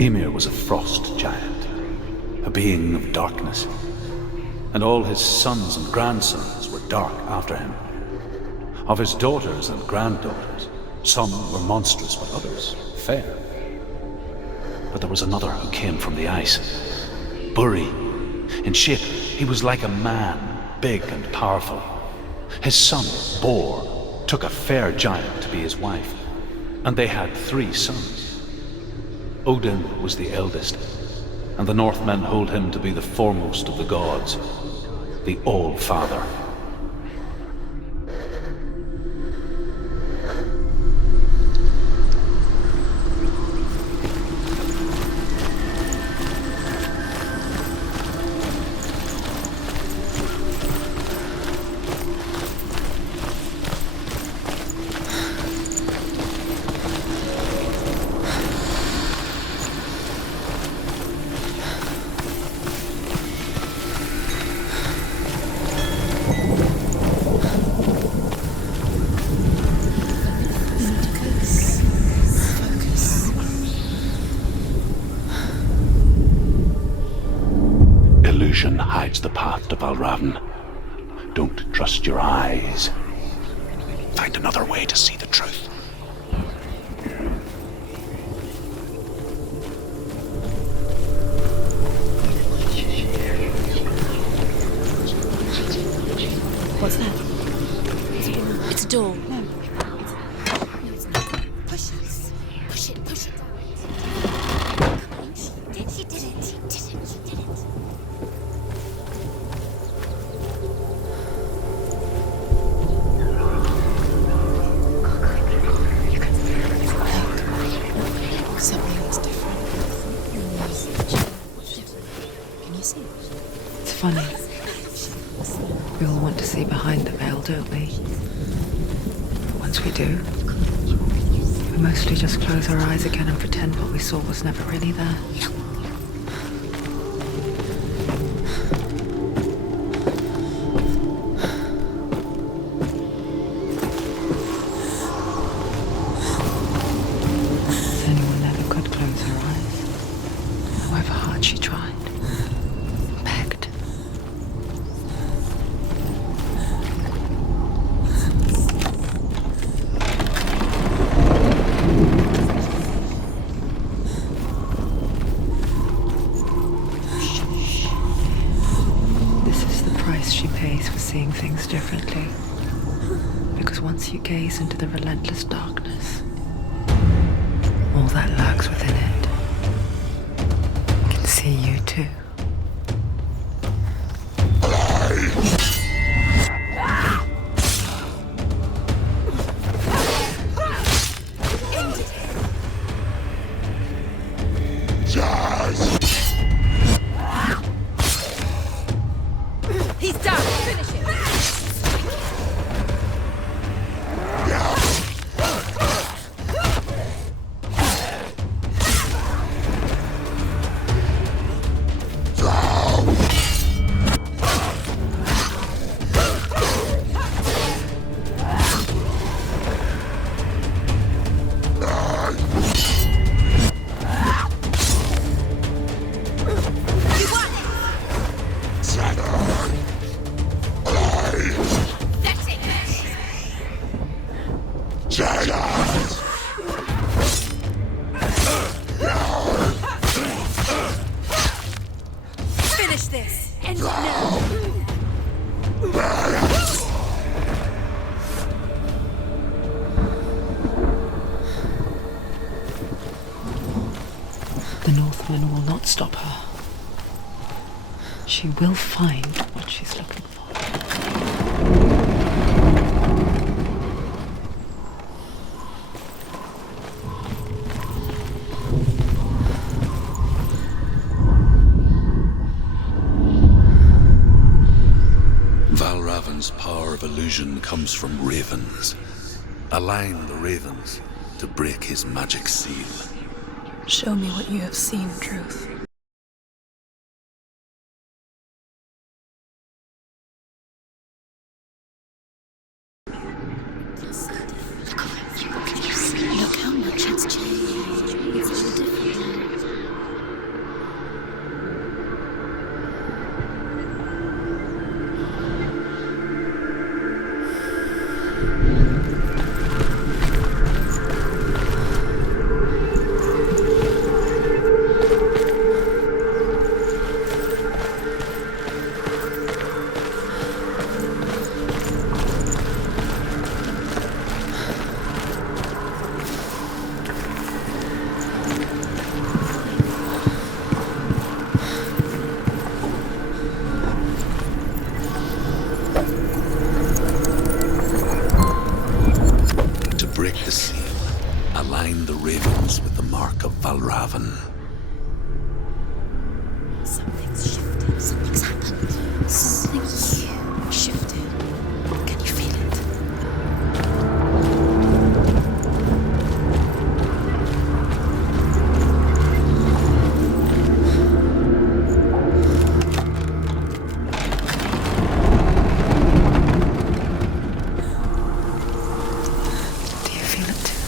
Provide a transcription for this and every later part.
Ymir was a frost giant, a being of darkness, and all his sons and grandsons were dark after him. Of his daughters and granddaughters, some were monstrous, but others fair. But there was another who came from the ice. Buri. In shape, he was like a man, big and powerful. His son, Bor, took a fair giant to be his wife, and they had 3 sons. Odin was the eldest, and the Northmen hold him to be the foremost of the gods, the All-Father. Hides the path to Valravn. Don't trust your eyes. Find another way to see the truth. What's that? It's a door. No. No, it's not. Push it. Push it. Push it. She did it. She did it. She did it. Something is different. Can you see it? It's funny. We all want to see behind the veil, don't we? But once we do, we mostly just close our eyes again and pretend what we saw was never really there. Senua never could close her eyes, however hard she tried. Begged. This is the price she pays for seeing things differently. Because once you gaze into the relentless darkness, all that lurks within it can see you too. He's done. Finish it. Finish this. End it now. The Northmen will not stop her. She will find what she's looking for. Valravn's power of illusion comes from ravens. Align the ravens to break his magic seal. Show me what you have seen, truth. Look how much it's changed. It's so different. the seal. Align the ravens with the mark of Valravn. Something's shifted. Something's happened. Something's shifted. Can you feel it? Do you feel it too?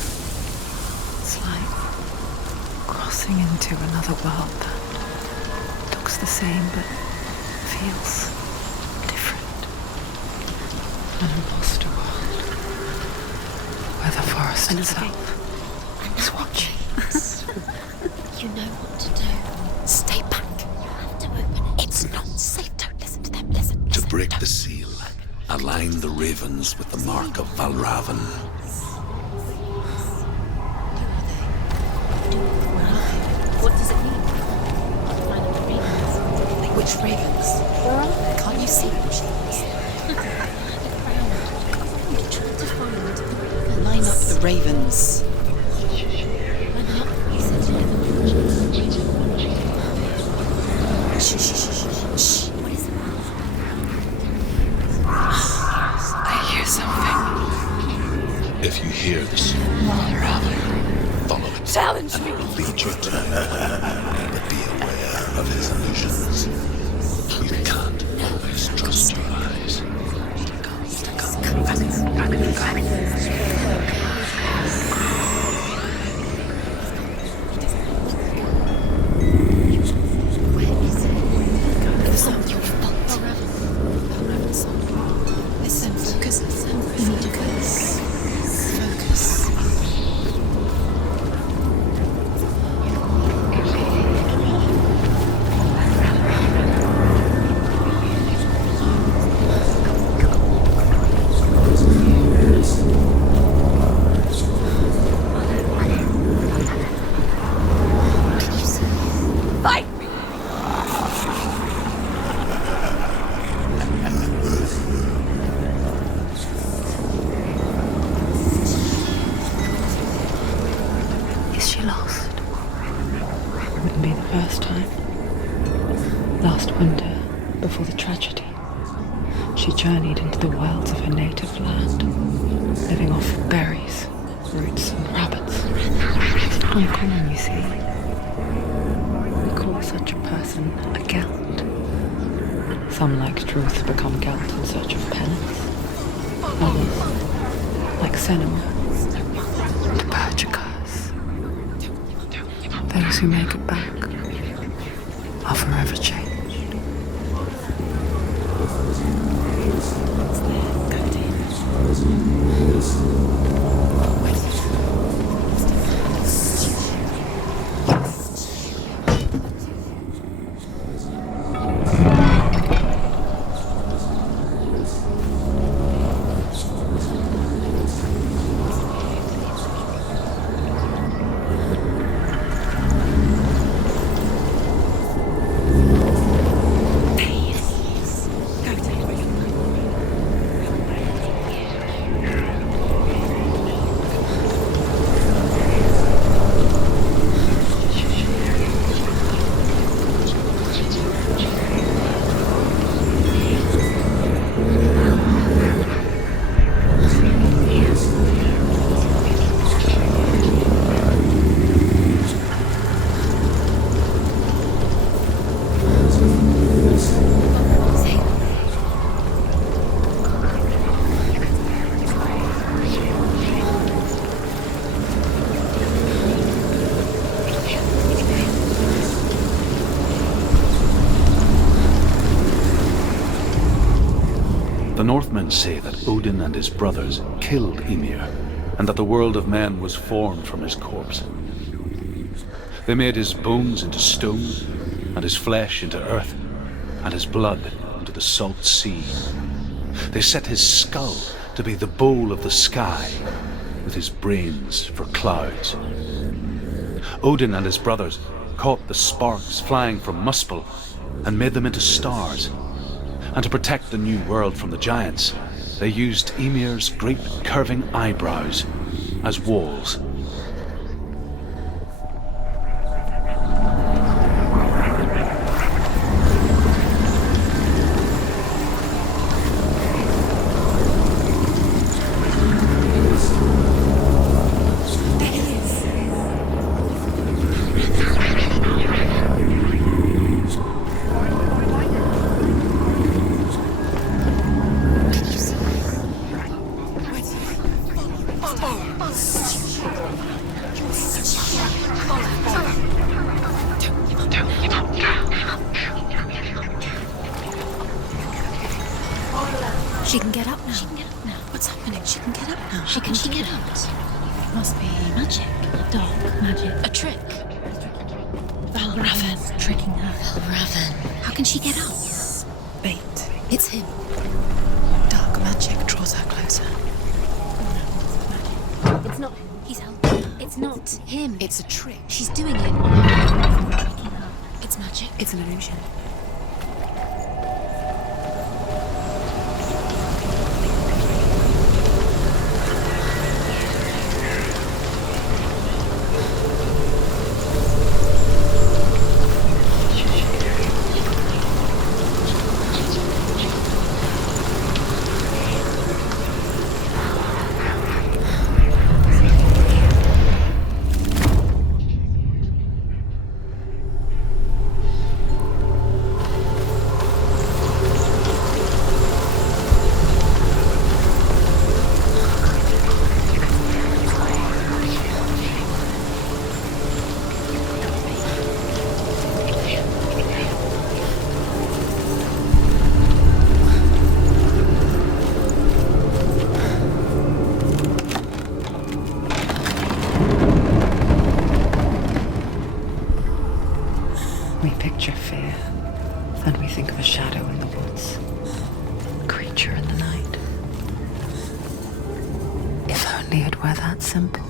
It's like crossing into another world that looks the same but feels different. An imposter world where the forest itself is watching. You know what to do. Stay back. You have to open it. It's not safe. Don't listen to them. Listen. To break the seal, align the ravens with the mark of Valravn. What does it mean? Line up the ravens. Which ravens? Where are they? Can't you see them? Line up the ravens. Shh, shh, shh, shh. What is it? I hear something. If you hear the seal, follow it. Challenge me. It will lead you to him. But be aware of his illusions. You can't always trust your eyes. It's not your fault. Listen, focus. Focus. Focus. Fight me! Is she lost? Wouldn't be the first time. Last winter, before the tragedy, she journeyed into the wilds of her native land, living off berries, roots, and rabbits. Uncommon, you see. We call such a person a Gelt. Some, like Truth, become Gelt in search of penance. Others, like Senua, purge a curse. Those who make it back are forever changed. The Northmen say that Odin and his brothers killed Ymir, and that the world of men was formed from his corpse. They made his bones into stone, and his flesh into earth, and his blood into the salt sea. They set his skull to be the bowl of the sky, with his brains for clouds. Odin and his brothers caught the sparks flying from Muspel and made them into stars. And to protect the new world from the giants, they used Ymir's great curving eyebrows as walls. She can get up now. She can get up now. What's happening? She can get up now. How can she get out? Must be magic. Dark magic. A trick. Valravn tricking her. Valravn. How can she get out? Bait. It's him. Dark magic draws her closer. It's not him. He's helping. It's not him. It's a trick. She's doing it. Tricking her. It's magic. It's an illusion. We picture fear, and we think of a shadow in the woods, a creature in the night. If only it were that simple.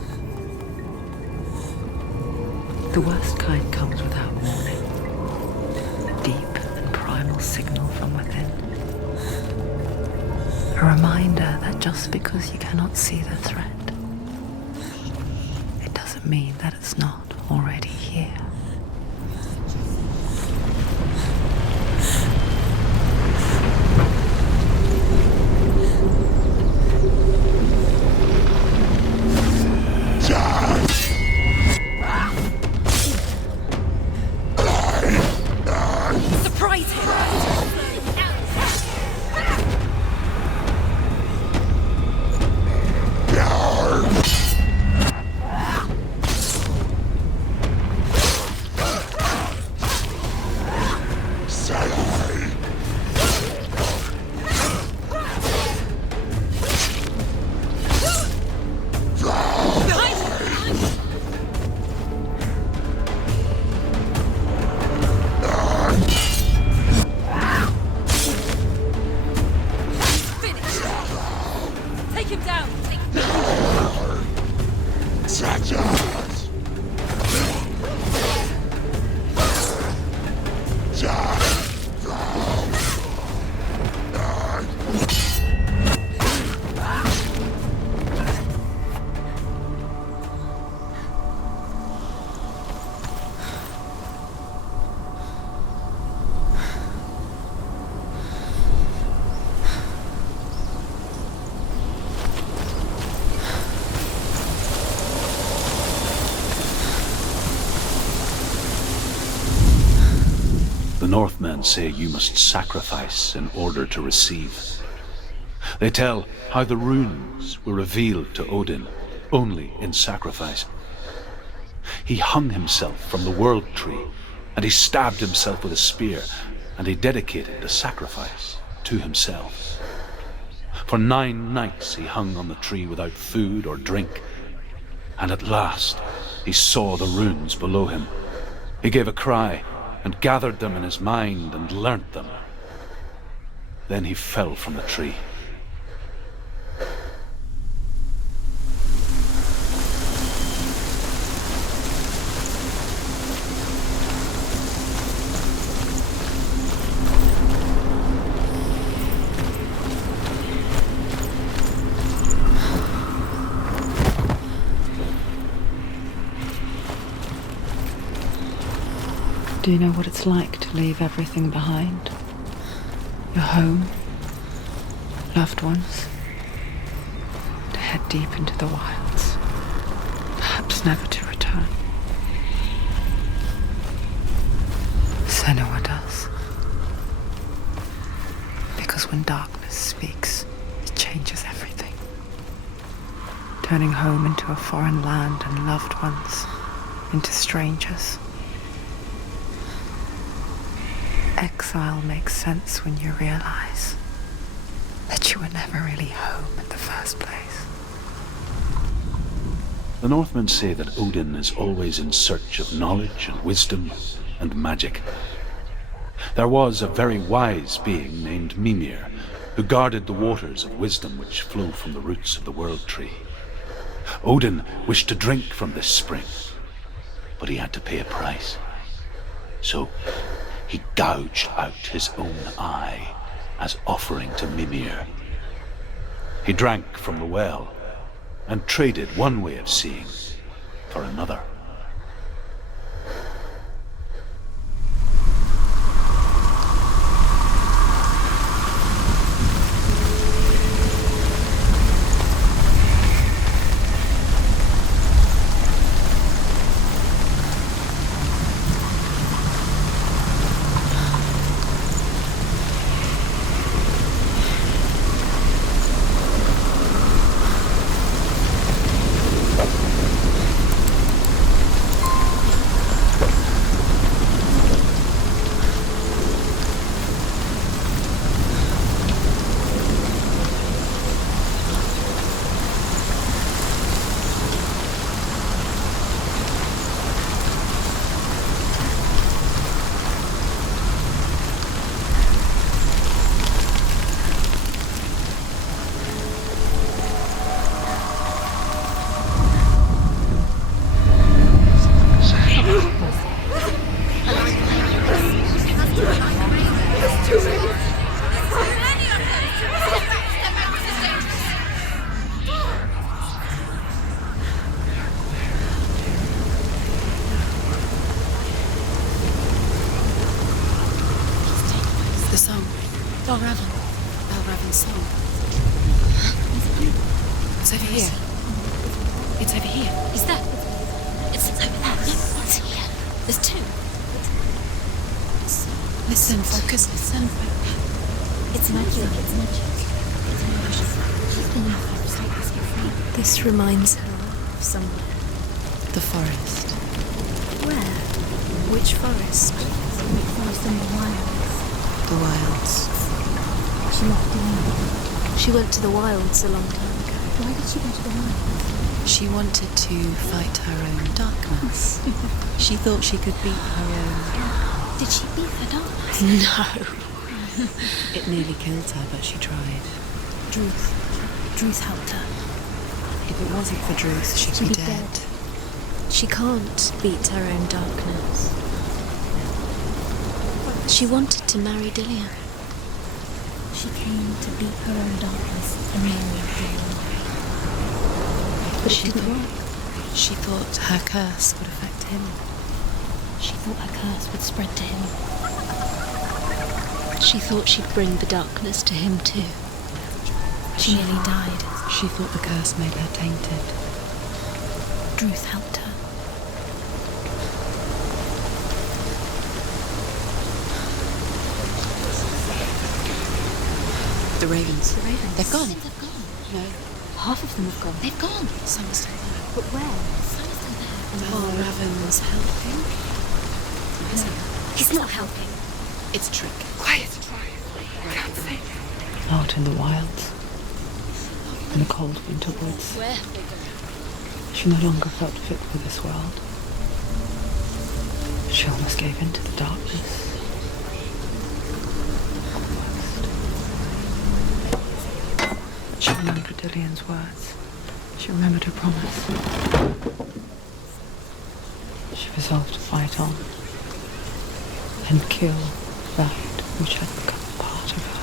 The worst kind comes without warning. A deep and primal signal from within. A reminder that just because you cannot see the threat, it doesn't mean that it's not already here. The Northmen say you must sacrifice in order to receive. They tell how the runes were revealed to Odin only in sacrifice. He hung himself from the world tree, and he stabbed himself with a spear, and he dedicated the sacrifice to himself. For 9 nights he hung on the tree without food or drink, and at last he saw the runes below him. He gave a cry, and gathered them in his mind and learnt them. Then he fell from the tree. Do you know what it's like to leave everything behind? Your home, loved ones, to head deep into the wilds, perhaps never to return. Senua does. Because when darkness speaks, it changes everything. Turning home into a foreign land and loved ones into strangers. Exile makes sense when you realize that you were never really home in the first place. The Northmen say that Odin is always in search of knowledge and wisdom and magic. There was a very wise being named Mimir who guarded the waters of wisdom which flow from the roots of the world tree. Odin wished to drink from this spring, but he had to pay a price. So he gouged out his own eye as offering to Mimir. He drank from the well and traded one way of seeing for another. Valravn's song. It's over here. It's over here. Is that? It's over there. No, it's here. There's two. Listen, focus, listen. It's magic. It's magic. This reminds her of somewhere. The forest. Where? Which forest? The forest in the wilds. The wilds. She left alone. She went to the wilds a long time ago. Why did she go to the wilds? She wanted to fight her own darkness. She thought she could beat her own. Did she beat the darkness? No. It nearly killed her, but she tried. Druth helped her. If it wasn't for Druth, she'd be dead. She can't beat her own darkness. She wanted to marry Dillian. She came to beat her own darkness and marry Dillian. But it didn't work. She thought her curse would affect him. She thought her curse would spread to him. She thought she'd bring the darkness to him too. She nearly died. She thought the curse made her tainted. Druth helped her. The ravens. The ravens. They've gone. They've gone. No. Half of them have gone. They've gone. Some are still there. But where? Some are still there. Valravn's helping. He's not helping. It's a trick. Quiet. Out in the wilds, in the cold winter woods, Where have they gone? she no longer felt fit for this world. She almost gave in to the darkness. She remembered Dillian's words. She remembered her promise. She resolved to fight on and kill that which had become part of her.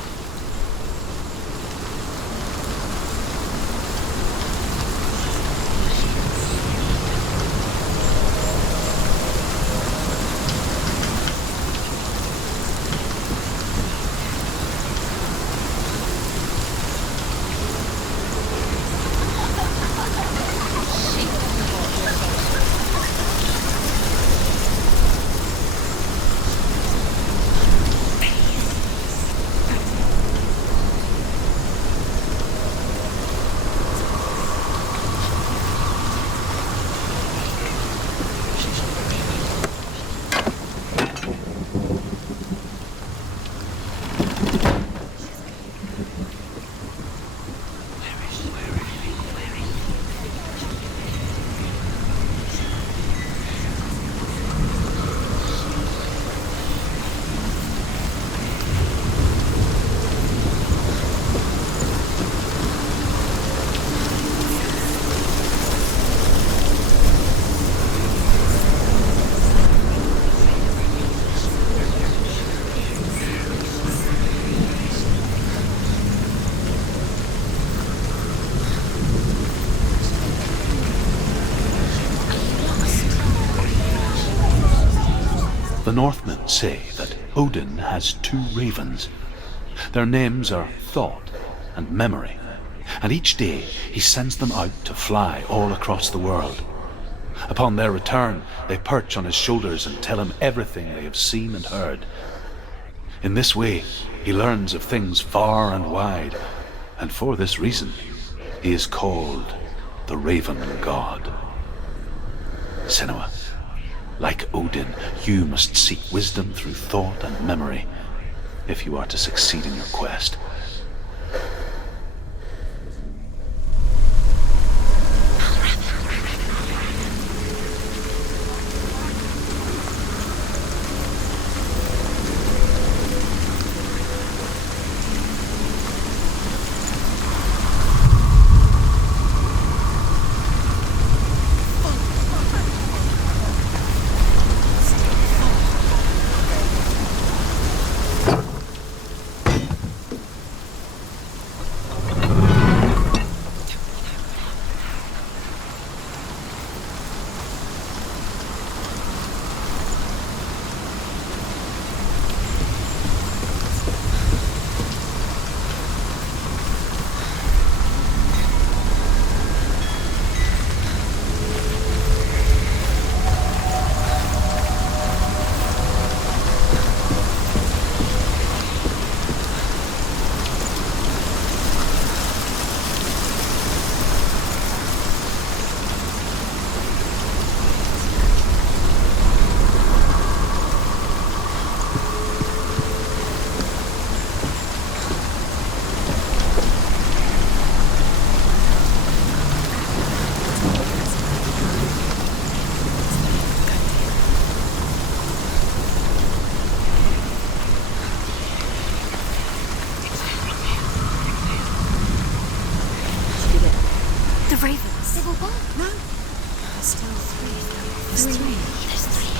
The Northmen say that Odin has 2 ravens. Their names are Thought and Memory, and each day he sends them out to fly all across the world. Upon their return, they perch on his shoulders and tell him everything they have seen and heard. In this way, he learns of things far and wide, and for this reason, he is called the Raven God. Senua, like Odin, you must seek wisdom through thought and memory if you are to succeed in your quest.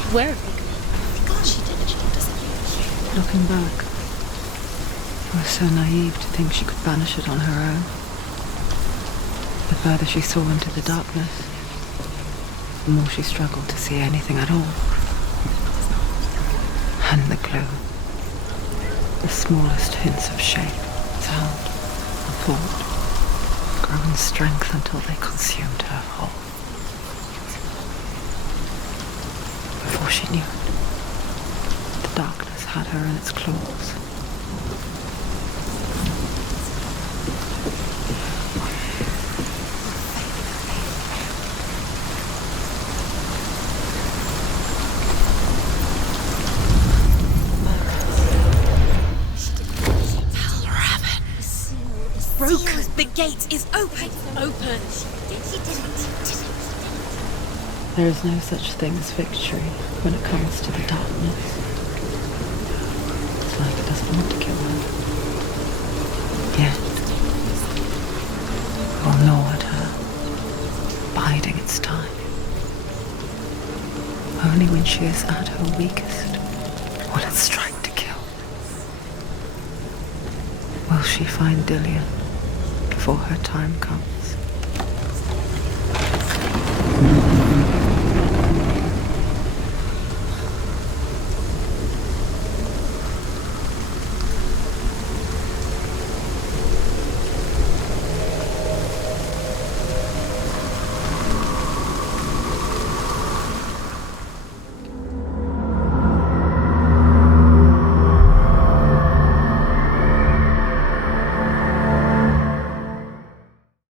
Where have they gone? She doesn't. Looking back, I was so naive to think she could banish it on her own. The further she saw into the darkness, the more she struggled to see anything at all. And the gloom, the smallest hints of shape, sound, or thought, grew in strength until they consumed her whole. Before she knew it, the darkness had her in its claws. Broken. The gate is open. Open. There is no such thing as victory when it comes to the darkness. It's like it doesn't want to kill her. Yet, it will gnaw at her, biding its time. Only when she is at her weakest will it strike to kill. Will she find Dillion before her time comes?